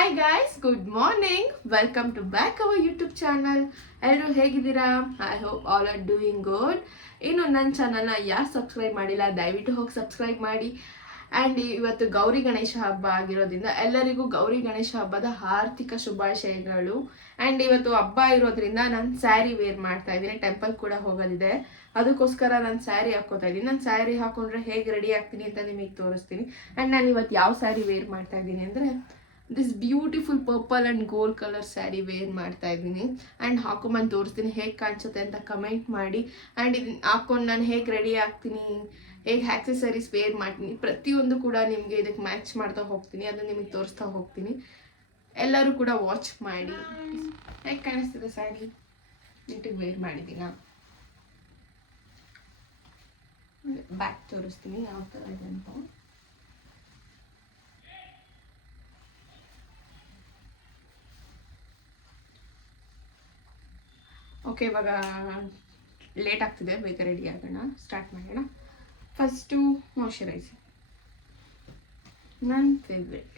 Hi guys, good morning. Welcome to back our YouTube channel. ಎಲ್ಲರೂ ಹೇಗಿದ್ದೀರಾ? I hope all are doing good. ಇನ್ನು ನನ್ನ ಚಾನಲ್ನ ಯಾರು ಸಬ್ಸ್ಕ್ರೈಬ್ ಮಾಡಿಲ್ಲ ದಯವಿಟ್ಟು ಹೋಗಿ ಸಬ್ಸ್ಕ್ರೈಬ್ ಮಾಡಿ. ಆ್ಯಂಡ್ ಇವತ್ತು ಗೌರಿ ಗಣೇಶ ಹಬ್ಬ ಆಗಿರೋದ್ರಿಂದ ಎಲ್ಲರಿಗೂ ಗೌರಿ ಗಣೇಶ ಹಬ್ಬದ ಆರ್ಥಿಕ ಶುಭಾಶಯಗಳು. ಆ್ಯಂಡ್ ಇವತ್ತು ಹಬ್ಬ ಇರೋದ್ರಿಂದ ನಾನು ಸ್ಯಾರಿ ವೇರ್ ಮಾಡ್ತಾ ಇದ್ದೀನಿ. ಟೆಂಪಲ್ ಕೂಡ ಹೋಗೋದಿದೆ, ಅದಕ್ಕೋಸ್ಕರ ನಾನು ಸ್ಯಾರಿ ಹಾಕೋತಾ ಇದ್ದೀನಿ. ನಾನು ಸ್ಯಾರಿ ಹಾಕೊಂಡ್ರೆ ಹೇಗೆ ರೆಡಿ ಆಗ್ತೀನಿ ಅಂತ ನಿಮಗೆ ತೋರಿಸ್ತೀನಿ. ಆ್ಯಂಡ್ ನಾನು ಇವತ್ತು ಯಾವ ಸ್ಯಾರಿ ವೇರ್ ಮಾಡ್ತಾ ಇದ್ದೀನಿ ಅಂದರೆ this beautiful purple and gold colour sari wear ಮಾಡ್ತಾ ಇದ್ದೀನಿ. ಆ್ಯಂಡ್ ಹಾಕೊಂಬಂದು ತೋರಿಸ್ತೀನಿ ಹೇಗೆ ಕಾಣಿಸುತ್ತೆ ಅಂತ ಕಮೆಂಟ್ ಮಾಡಿ. ಆ್ಯಂಡ್ ಇದನ್ನ ಹಾಕೊಂಡು ನಾನು ಹೇಗೆ ರೆಡಿ ಆಗ್ತೀನಿ, ಹೇಗೆ ಆಕ್ಸೆಸರೀಸ್ ವೇರ್ ಮಾಡ್ತೀನಿ, ಪ್ರತಿಯೊಂದು ಕೂಡ ನಿಮಗೆ ಇದಕ್ಕೆ ಮ್ಯಾಚ್ ಮಾಡ್ತಾ ಹೋಗ್ತೀನಿ, ಅದನ್ನು ನಿಮಗೆ ತೋರಿಸ್ತಾ ಹೋಗ್ತೀನಿ. ಎಲ್ಲರೂ ಕೂಡ ವಾಚ್ ಮಾಡಿ. ಹೇಗೆ ಕಾಣಿಸ್ತಿದೆ ಸ್ಯಾರಿ? ನೀಟಾಗಿ ವೇರ್ ಮಾಡಿದ್ದೀನ. ಬ್ಯಾಕ್ ತೋರಿಸ್ತೀನಿ ಯಾವ ಥರ ಇದೆ ಅಂತ. ಓಕೆ, ಇವಾಗ ಲೇಟ್ ಆಗ್ತಿದೆ, ಬೇಗ ರೆಡಿ ಆಗೋಣ, ಸ್ಟಾರ್ಟ್ ಮಾಡೋಣ. ಫಸ್ಟು ಮಾಯ್ಶ್ಚರೈಸರ್, ನನ್ನ ಫೇವ್ರೆಟ್.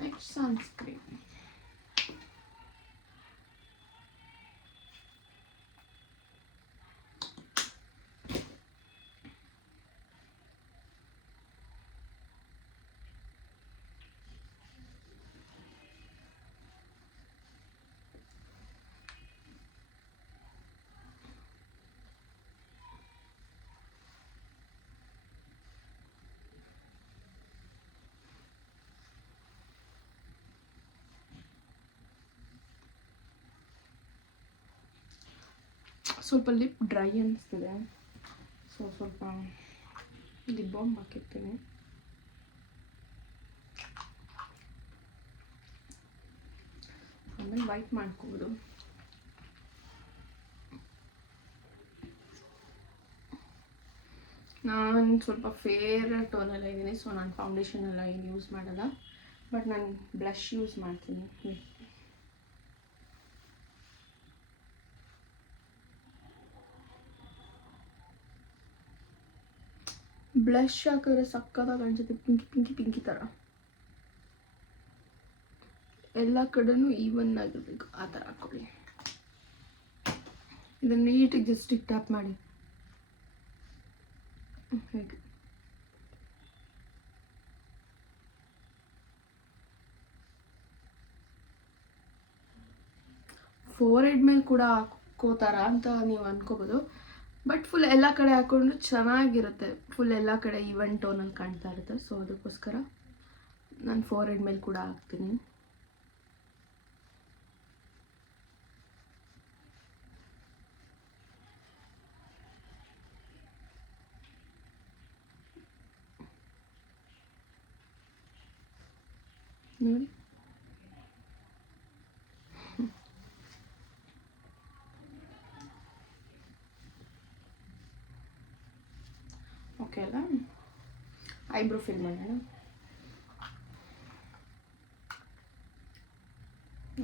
Next sunscreen. ಸ್ವಲ್ಪ ಲಿಪ್ ಡ್ರೈ ಅನಿಸ್ತಿದೆ, ಸೊ ಸ್ವಲ್ಪ ಲಿಪ್ ಬಾಮ್ ಹಾಕಿರ್ತೀನಿ. ಆಮೇಲೆ ವೈಟ್ ಮಾಡ್ಕೋಬೋದು. ನಾನು ಸ್ವಲ್ಪ ಫೇರ್ ಟೋನೆಲ್ಲ ಇದ್ದೀನಿ, ಸೊ ನಾನು ಫೌಂಡೇಶನ್ ಎಲ್ಲ ಏನು ಯೂಸ್ ಮಾಡಲ್ಲ, ಬಟ್ ನಾನು ಬ್ಲಷ್ ಯೂಸ್ ಮಾಡ್ತೀನಿ. ಬ್ಲಷ್ ಹಾಕಿದ್ರೆ ಸಕ್ಕತ್ತಾಗಿ ಕಾಣಿಸುತ್ತೆ, ಪಿಂಕಿ ಥರ. ಎಲ್ಲ ಕಡೆನೂ ಈವನ್ ಆಗಿರ್ಬೇಕು, ಆ ಥರ ಹಾಕೊಳ್ಳಿ. ಇದನ್ನು ನೀಟಾಗಿ ಜಸ್ಟ್ ಟ್ಯಾಪ್ ಮಾಡಿ ಹೇಗೆ. ಫೋರ್ ಹೆಡ್ ಮೇಲೆ ಕೂಡ ಹಾಕೋತಾರ ಅಂತ ನೀವು ಅನ್ಕೋಬೋದು, ಬಟ್ ಫುಲ್ ಎಲ್ಲ ಕಡೆ ಹಾಕೊಂಡ್ರೆ ಚೆನ್ನಾಗಿರುತ್ತೆ. ಫುಲ್ ಎಲ್ಲ ಕಡೆ ಈವನ್ ಟೋನಲ್ಲಿ ಕಾಣ್ತಾ ಇರುತ್ತೆ, ಸೊ ಅದಕ್ಕೋಸ್ಕರ ನಾನು ಫೋರ್ ಹೆಡ್ ಮೇಲೆ ಕೂಡ ಹಾಕ್ತೀನಿ. ನೋಡಿ, ಓಕೆ ಅಲ್ಲ? ಐಬ್ರೋ ಫಿಲ್ ಮಾಡೋಣ.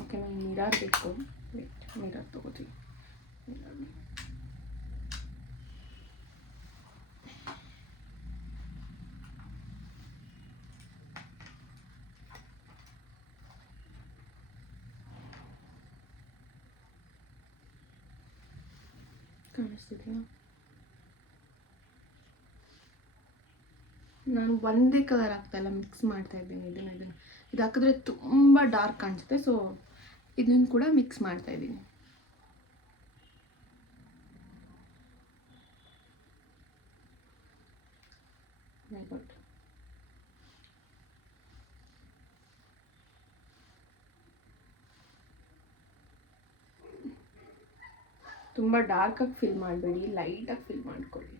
ಓಕೆ, ನಂಗೆ ಮಿರರ್ ಬೇಕು. ವೇಟ್, ಮಿರರ್ ತೊಗೋತೀವಿ. ಕಾಣಿಸ್ತಿದೆಯಾ? ನಾನು ಒಂದೇ ಕಲರ್ ಹಾಕ್ತಾಯಿಲ್ಲ, ಮಿಕ್ಸ್ ಮಾಡ್ತಾ ಇದ್ದೀನಿ. ಇದನ್ನು ಇದು ಹಾಕಿದ್ರೆ ತುಂಬ ಡಾರ್ಕ್ ಕಾಣಿಸುತ್ತೆ, ಸೊ ಇದನ್ನು ಕೂಡ ಮಿಕ್ಸ್ ಮಾಡ್ತಾ ಇದ್ದೀನಿ. ಮೈ ಗಾಡ್, ತುಂಬ ಡಾರ್ಕಾಗಿ ಫಿಲ್ ಮಾಡಬೇಡಿ, ಲೈಟಾಗಿ ಫಿಲ್ ಮಾಡ್ಕೊಳ್ಳಿ,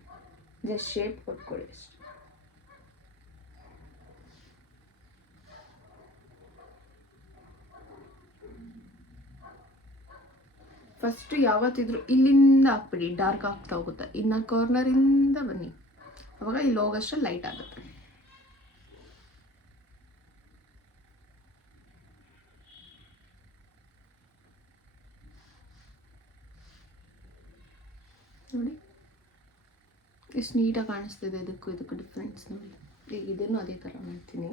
ಜಸ್ಟ್ ಶೇಪ್ ಕೊಟ್ಕೊಳ್ಳಿ ಅಷ್ಟೇ. ಫಸ್ಟು ಯಾವತ್ತಿದ್ರು ಇಲ್ಲಿಂದ ಹಾಕ್ಬಿಡಿ, ಡಾರ್ಕ್ ಆಗ್ತಾ ಹೋಗುತ್ತೆ. ಇನ್ನು ಕಾರ್ನರಿಂದ ಬನ್ನಿ, ಅವಾಗ ಇಲ್ಲಿ ಹೋಗೋಷ್ಟು ಲೈಟ್ ಆಗುತ್ತೆ. ನೋಡಿ ಎಷ್ಟು ನೀಟಾಗಿ ಕಾಣಿಸ್ತಿದೆ. ಇದಕ್ಕೂ ಡಿಫ್ರೆನ್ಸ್ ನೋಡಿ. ಈಗ ಇದನ್ನು ಅದೇ ಥರ ಮಾಡ್ತೀನಿ.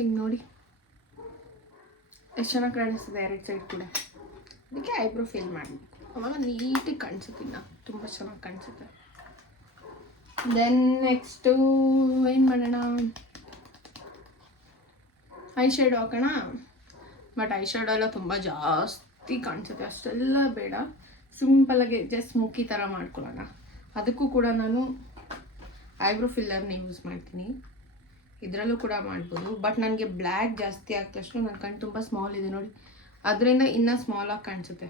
ಈಗ ನೋಡಿ ಎಷ್ಟು ಚೆನ್ನಾಗಿ ಕಾಣಿಸ್ತಿದೆ ಎರಡು ಸೈಡ್ ಕೂಡ. ಅದಕ್ಕೆ ಐಬ್ರೋ ಫಿಲ್ ಮಾಡಬೇಕು, ಅವಾಗ ನೀಟಾಗಿ ಕಾಣಿಸುತ್ತೆ, ಇನ್ನು ತುಂಬ ಚೆನ್ನಾಗಿ ಕಾಣಿಸುತ್ತೆ. ದೆನ್ ನೆಕ್ಸ್ಟು ಏನು ಮಾಡೋಣ, ಐ ಶ್ಯಾಡೋ ಹಾಕೋಣ. ಬಟ್ ಐ ಶ್ಯಾಡೋ ಎಲ್ಲ ತುಂಬ ಜಾಸ್ತಿ ಕಾಣಿಸುತ್ತೆ, ಅಷ್ಟೆಲ್ಲ ಬೇಡ. ಸಿಂಪಲಾಗಿ ಜಸ್ಟ್ ಮುಖಿ ಥರ ಮಾಡ್ಕೊಳ್ಳೋಣ. ಅದಕ್ಕೂ ಕೂಡ ನಾನು ಐಬ್ರೋ ಫಿಲ್ಲರ್ನ ಯೂಸ್ ಮಾಡ್ತೀನಿ. ಇದರಲ್ಲೂ ಕೂಡ ಮಾಡ್ಬೋದು, ಬಟ್ ನನಗೆ ಬ್ಲ್ಯಾಕ್ ಜಾಸ್ತಿ ಆದ ತಕ್ಷಣ ನನ್ನ ಕಣ್ಣು ತುಂಬ ಸ್ಮಾಲ್ ಇದೆ ನೋಡಿ, ಅದರಿಂದ ಇನ್ನೂ ಸ್ಮಾಲಾಗಿ ಕಾಣಿಸುತ್ತೆ.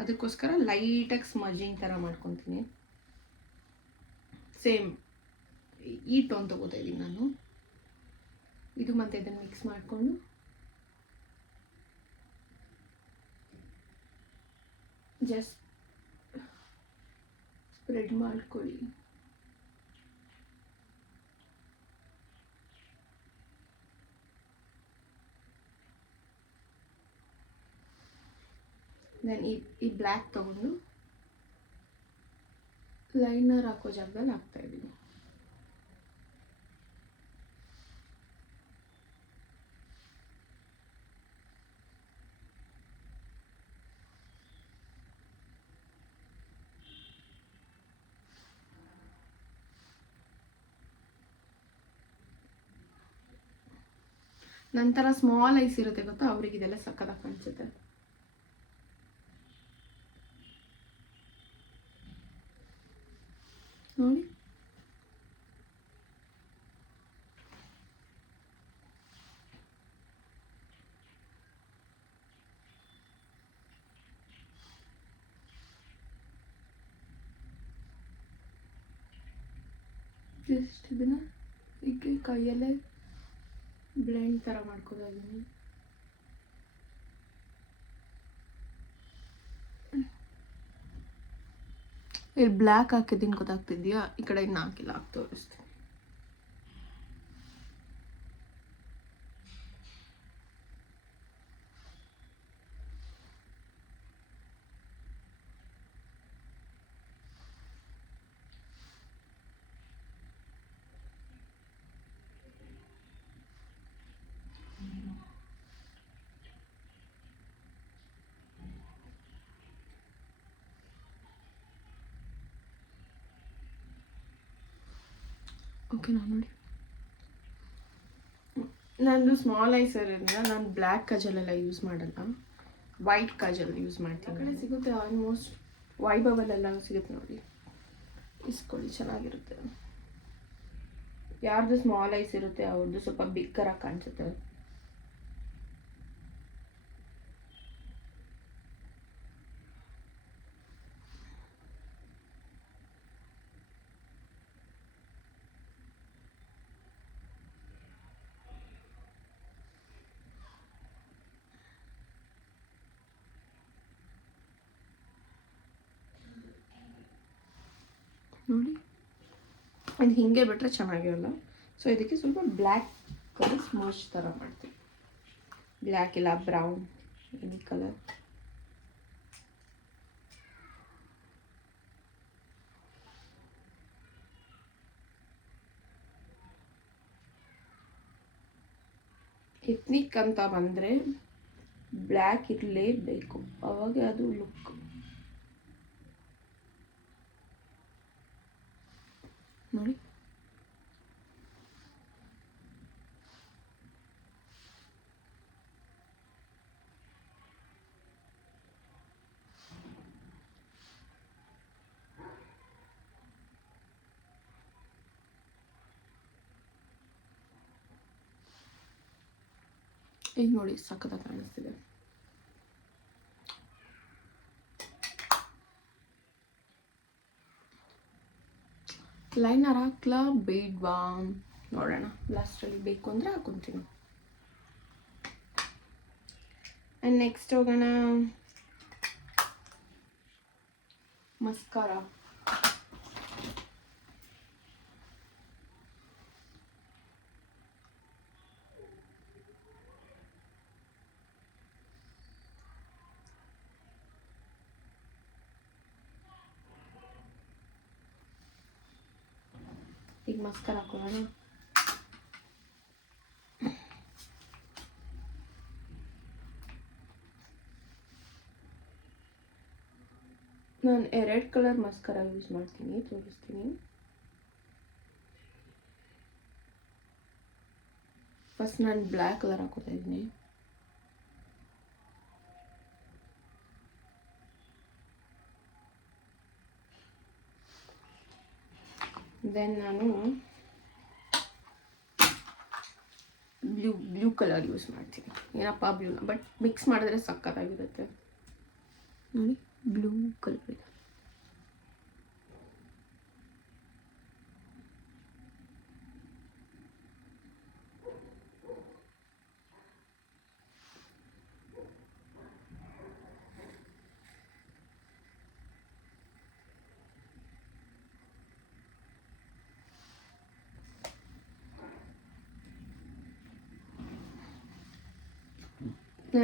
ಅದಕ್ಕೋಸ್ಕರ ಲೈಟಾಗಿ ಸ್ಮಜ್ಜಿಂಗ್ ಥರ ಮಾಡ್ಕೊತೀನಿ. ಸೇಮ್ ಈ ಟೋನ್ ತೊಗೋತಾ ಇದ್ದೀನಿ ನಾನು. ಇದು ಮತ್ತು ಇದನ್ನು ಮಿಕ್ಸ್ ಮಾಡಿಕೊಂಡು ಜಸ್ಟ್ ಸ್ಪ್ರೆಡ್ ಮಾಡ್ಕೊಳ್ಳಿ. ದೆನ್ ಈ ಬ್ಲ್ಯಾಕ್ ತೊಗೊಂಡು ಲೈನರ್ ಹಾಕೋ ಜಾಗದಲ್ಲಿ ಹಾಕ್ತಾಯಿದ್ದೀನಿ. ನಂತರ ಸ್ಮಾಲ್ ಐಸ್ ಇರುತ್ತೆ ಗೊತ್ತಾ, ಅವ್ರಿಗೆ ಇದೆಲ್ಲ ಸಕ್ಕತ್ತಾಗಿ ಕಾಣಿಸುತ್ತೆ. ನೋಡಿ ಜಸ್ಟ್ ಇದನ್ನ ಈಗ ಕೈಯಲ್ಲೇ ಬ್ಲೆಂಡ್ ಥರ ಮಾಡ್ಕೋತಾ ಇದ್ದೀನಿ. ಇಲ್ಲಿ ಬ್ಲ್ಯಾಕ್ ಹಾಕಿದ್ದೀನಿ ಗೊತ್ತಾಗ್ತಿದ್ಯಾ, ಈ ಕಡೆ ಇನ್ನು ಹಾಕಿಲ್ಲ, ಹಾಕಿ ತೋರಿಸ್ತೀನಿ. ಓಕೆನಾ ನೋಡಿ, ನಂದು ಸ್ಮಾಲ್ ಐಸ್ ಇರೋದ್ರಿಂದ ನಾನು ಬ್ಲ್ಯಾಕ್ ಕಾಜಲೆಲ್ಲ ಯೂಸ್ ಮಾಡಲ್ಲ, ವೈಟ್ ಕಾಜಲ್ ಯೂಸ್ ಮಾಡ್ತೀನಿ. ಕಡೆ ಸಿಗುತ್ತೆ ಆಲ್ಮೋಸ್ಟ್, ವೈಭವಲ್ಲೆಲ್ಲ ಸಿಗುತ್ತೆ ನೋಡಿ, ಇಸ್ಕೊಳ್ಳಿ, ಚೆನ್ನಾಗಿರುತ್ತೆ. ಯಾರ್ದು ಸ್ಮಾಲ್ ಐಸ್ ಇರುತ್ತೆ ಅವ್ರದ್ದು ಸ್ವಲ್ಪ ಬಿಕ್ಕರಾಗಿ ಕಾಣಿಸುತ್ತೆ. ನೋಡಿ ಅದು ಹೀಗೆ ಬಿಟ್ಟರೆ ಚೆನ್ನಾಗಿರಲ್ಲ, ಸೊ ಇದಕ್ಕೆ ಸ್ವಲ್ಪ ಬ್ಲ್ಯಾಕ್ ಕಲರ್ ಸ್ಮರ್ಚ್ ಥರ ಮಾಡ್ತೀವಿ. ಬ್ಲ್ಯಾಕ್ ಇಲ್ಲ ಬ್ರೌನ್ ಈ ಕಲರ್. ಎತ್ನಿಕ್ ಅಂತ ಬಂದರೆ ಬ್ಲ್ಯಾಕ್ ಇರಲೇಬೇಕು, ಅವಾಗ ಅದು ಲುಕ್. ನೋಡಿ. ಈಗ ನೋಡಿ ಸಖತ್ತಾಗಿ ಕಾಣಿಸ್ತಿದೆ. ಲೈನರ್ ಹಾಕ್ಲಾ ಬೇಡ್ವಾ ನೋಡೋಣ. ಲಾಸ್ಟಲ್ಲಿ ಬೇಕು ಅಂದರೆ ಹಾಕೊತೀನಿ. ಆ್ಯಂಡ್ ನೆಕ್ಸ್ಟ್ ಹೋಗೋಣ ಮಸ್ಕಾರ. ಈಗ ಮಸ್ಕರ ಹಾಕೋಣ. ನಾನು 2 ಕಲರ್ ಮಸ್ಕರ ಯೂಸ್ ಮಾಡ್ತೀನಿ, ತೋರಿಸ್ತೀನಿ. ಫಸ್ಟ್ ನಾನು ಬ್ಲ್ಯಾಕ್ ಕಲರ್ ಹಾಕೋತಾ ಇದ್ದೀನಿ. ದೆನ್ ನಾನು ಬ್ಲೂ ಕಲರ್ ಯೂಸ್ ಮಾಡ್ತೀನಿ. ಏನಪ್ಪ ಬ್ಲೂನ, ಬಟ್ ಮಿಕ್ಸ್ ಮಾಡಿದ್ರೆ ಸಕ್ಕತ್ತಾಗಿರುತ್ತೆ ನೋಡಿ. ಬ್ಲೂ ಕಲರ್ ಇದೆ.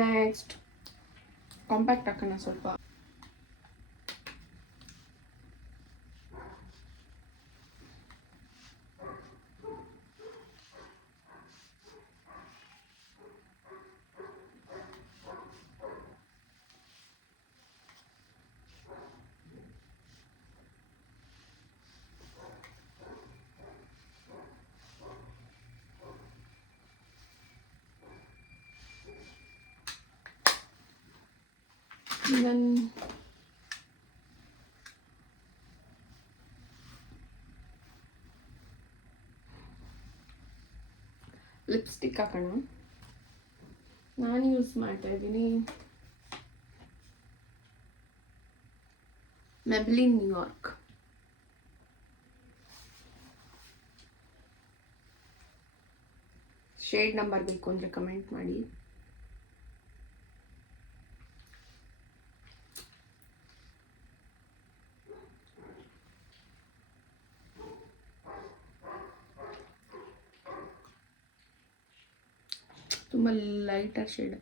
ನೆಕ್ಸ್ಟ್ ಕಾಂಪ್ಯಾಕ್ಟ್ ಹಾಕೋಣ ಸ್ವಲ್ಪ. Then ಲಿಪ್ಸ್ಟಿಕ್ ಹಾಕೋಣ. ನಾನು ಯೂಸ್ ಮಾಡ್ತಾ ಇದ್ದೀನಿ ಮೆಬ್ಲಿನ್ ನ್ಯೂಯಾರ್ಕ್. ಶೇಡ್ ನಂಬರ್ ಬೇಕು ಅಂದರೆ ಕಮೆಂಟ್ ಮಾಡಿ. ತುಂಬ ಲೈಟರ್ ಶೇಡ್.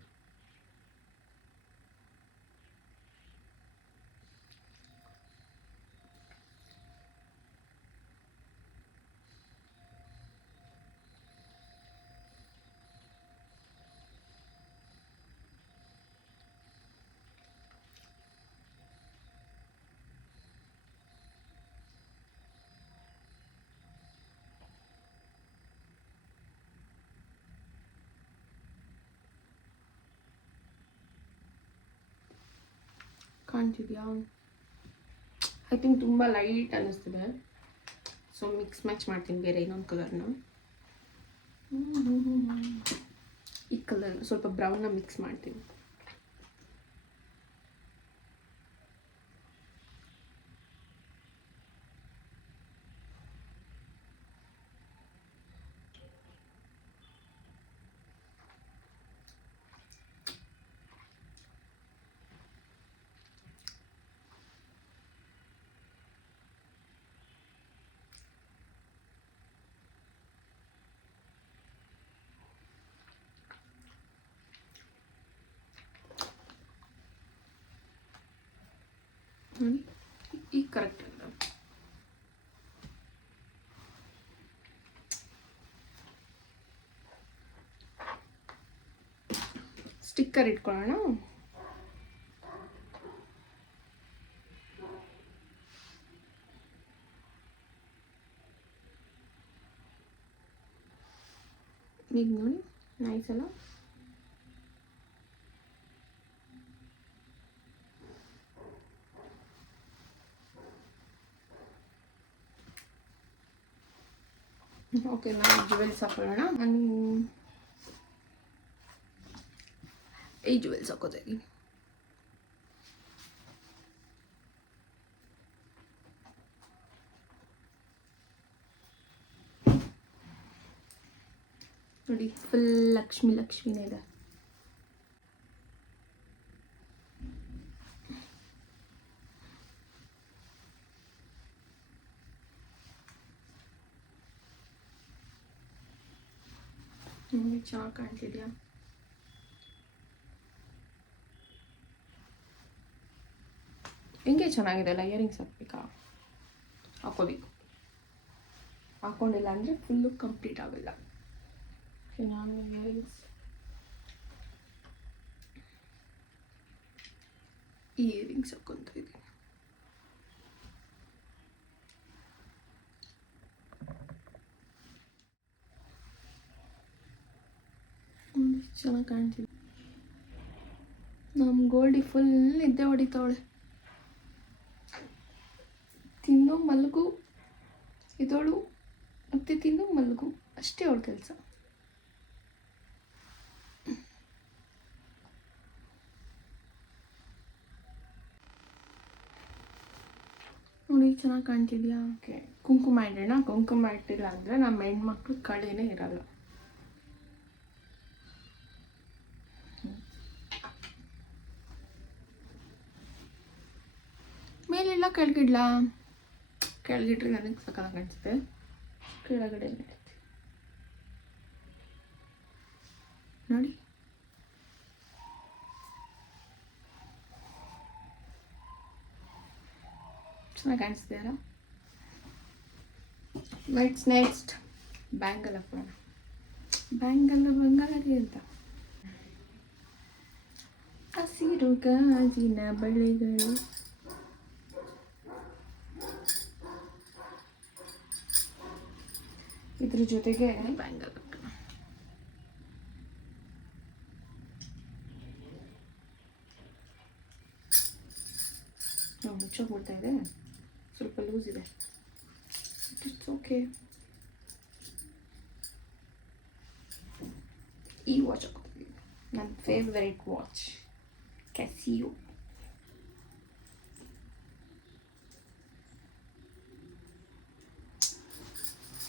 ಕಾಣ್ತಿದ್ಯಾ? ಐ ಥಿಂಕ್ ತುಂಬ ಲೈಟ್ ಅನ್ನಿಸ್ತಿದೆ, ಸೊ ಮಿಕ್ಸ್ ಮ್ಯಾಚ್ ಮಾಡ್ತೀನಿ ಬೇರೆ ಇನ್ನೊಂದು ಕಲರ್ನ. ಈ ಕಲರ್ ಸ್ವಲ್ಪ ಬ್ರೌನ್ನ ಮಿಕ್ಸ್ ಮಾಡ್ತೀನಿ. ಈಗ ಕರೆಕ್ಟ್ ಅಲ್ಲ. ಸ್ಟಿಕ್ಕರ್ ಇಟ್ಕೊಳ್ಳೋಣ. ಈಗ ನೋಡಿ ನೈಸ್ ಅಲ್ಲ. ಓಕೆ, ನಾನು ಜುವೆಲ್ಸ್ ಹಾಕೊಳ್ಳೋಣ. ನಾನು ಈ ಜುವೆಲ್ಸ್ ಹಾಕೋತಾ ಇದ್ದೀನಿ. ನೋಡಿ, ಫುಲ್ ಲಕ್ಷ್ಮಿನೇ ಇದೆ. ಚೆನ್ನಾಗಿ ಕಾಣ್ತಿದ್ಯಾ? ಹೆಂಗೆ ಚೆನ್ನಾಗಿದೆ ಅಲ್ಲ. ಇಯರಿಂಗ್ಸ್ ಹಾಕ್ಬೇಕಾ? ಹಾಕೋಬೇಕು. ಹಾಕೊಂಡಿಲ್ಲ ಅಂದರೆ ಫುಲ್ಲು ಕಂಪ್ಲೀಟ್ ಆಗಲ್ಲ. ನಾನು ಇಯರಿಂಗ್ಸ್ ಹಾಕ್ಕೊತ ಇದ್ದೀನಿ. ಚೆನ್ನಾಗಿ ಕಾಣ್ತಿದೆ. ನಮ್ಮ ಗೋಲ್ಡಿ ಫುಲ್ ನಿದ್ದೆ ಹೊಡಿತಾವಳೆ. ತಿನ್ನೋ ಮಲಗು, ಇದೋಳು ಮತ್ತೆ ತಿನ್ನು ಮಲಗು, ಅಷ್ಟೇ ಅವಳ ಕೆಲಸ. ನೋಡಿ, ಚೆನ್ನಾಗಿ ಕಾಣ್ತಿದ್ಯಾ? ಓಕೆ, ಕುಂಕುಮ ಇಡೋಣ. ಕುಂಕುಮ ಇಟ್ಟಿಲ್ಲ ಅಂದರೆ ನಮ್ಮ ಹೆಣ್ಮಕ್ಳು ಕಳೆನೇ ಇರಲ್ಲ. ಮೇಲೆಲ್ಲ ಕೆಳಗಿಡ್ಲಾ? ಕೆಳಗಿಟ್ರೆ ನನಗೆ ಸಕ್ಕತ್ತಾಗಿ ಕಾಣಿಸುತ್ತೆ. ಕೆಳಗಡೆ ನೋಡಿ, ಚೆನ್ನಾಗಿ ಕಾಣಿಸ್ತಿದೆ ಅಲ್ಲ. ನೆಕ್ಸ್ಟ್ ಬ್ಯಾಂಗಲ್ ಹಾಕೋಣ. ಬ್ಯಾಂಗಲ್ ಬಂಗಾರಿ ಅಂತ. ಹಸಿರು ಗಾಜಿನ ಬಳೆಗಳು. ಇದ್ರ ಜೊತೆಗೆ ಬ್ಯಾಂಗಲ್ ಹಾಕೋಣ. ಮುಚ್ಚೋಗ್ಬಿಡ್ತಾ ಇದೆ, ಸ್ವಲ್ಪ ಲೂಸ್ ಇದೆ. It's okay. ಈ ವಾಚ್ ಹಾಕೋತೀವಿ, ನನ್ನ ಫೇವ್ರೆಟ್ ವಾಚ್, ಕ್ಯಾಸಿಯೋ.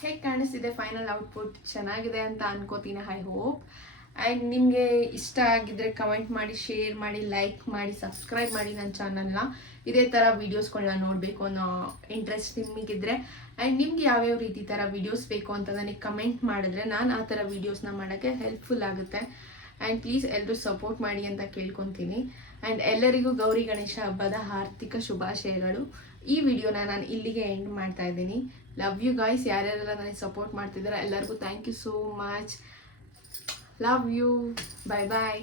ಹೇಗೆ ಕಾಣಿಸ್ತಿದೆ ಫೈನಲ್ ಔಟ್ಪುಟ್? ಚೆನ್ನಾಗಿದೆ ಅಂತ ಅನ್ಕೋತೀನಿ, ಐ ಹೋಪ್. ಆ್ಯಂಡ್ ನಿಮಗೆ ಇಷ್ಟ ಆಗಿದ್ದರೆ ಕಮೆಂಟ್ ಮಾಡಿ, ಶೇರ್ ಮಾಡಿ, ಲೈಕ್ ಮಾಡಿ, ಸಬ್ಸ್ಕ್ರೈಬ್ ಮಾಡಿ ನನ್ನ ಚಾನಲ್ನ. ಇದೇ ಥರ ವೀಡಿಯೋಸ್ಗಳನ್ನ ನೋಡಬೇಕು ಅನ್ನೋ ಇಂಟ್ರೆಸ್ಟ್ ನಿಮಗಿದ್ರೆ, ಆ್ಯಂಡ್ ನಿಮ್ಗೆ ಯಾವ್ಯಾವ ರೀತಿ ಥರ ವೀಡಿಯೋಸ್ ಬೇಕು ಅಂತ ನನಗೆ ಕಮೆಂಟ್ ಮಾಡಿದ್ರೆ ನಾನು ಆ ಥರ ವೀಡಿಯೋಸ್ನ ಮಾಡೋಕ್ಕೆ ಹೆಲ್ಪ್ಫುಲ್ ಆಗುತ್ತೆ. ಆ್ಯಂಡ್ ಪ್ಲೀಸ್ ಎಲ್ಲರೂ ಸಪೋರ್ಟ್ ಮಾಡಿ ಅಂತ ಕೇಳ್ಕೊತೀನಿ. ಆ್ಯಂಡ್ ಎಲ್ಲರಿಗೂ ಗೌರಿ ಗಣೇಶ ಹಬ್ಬದ ಆರ್ಥಿಕ ಶುಭಾಶಯಗಳು. ಈ ವಿಡಿಯೋನ ನಾನು ಇಲ್ಲಿಗೆ ಎಂಡ್ ಮಾಡ್ತಾ ಇದ್ದೀನಿ. Love you guys. ಯಾರ್ಯಾರೆಲ್ಲ ನನಗೆ ಸಪೋರ್ಟ್ ಮಾಡ್ತಿದ್ದಾರೆ ಎಲ್ಲರಿಗೂ thank you so much. Love you. Bye bye.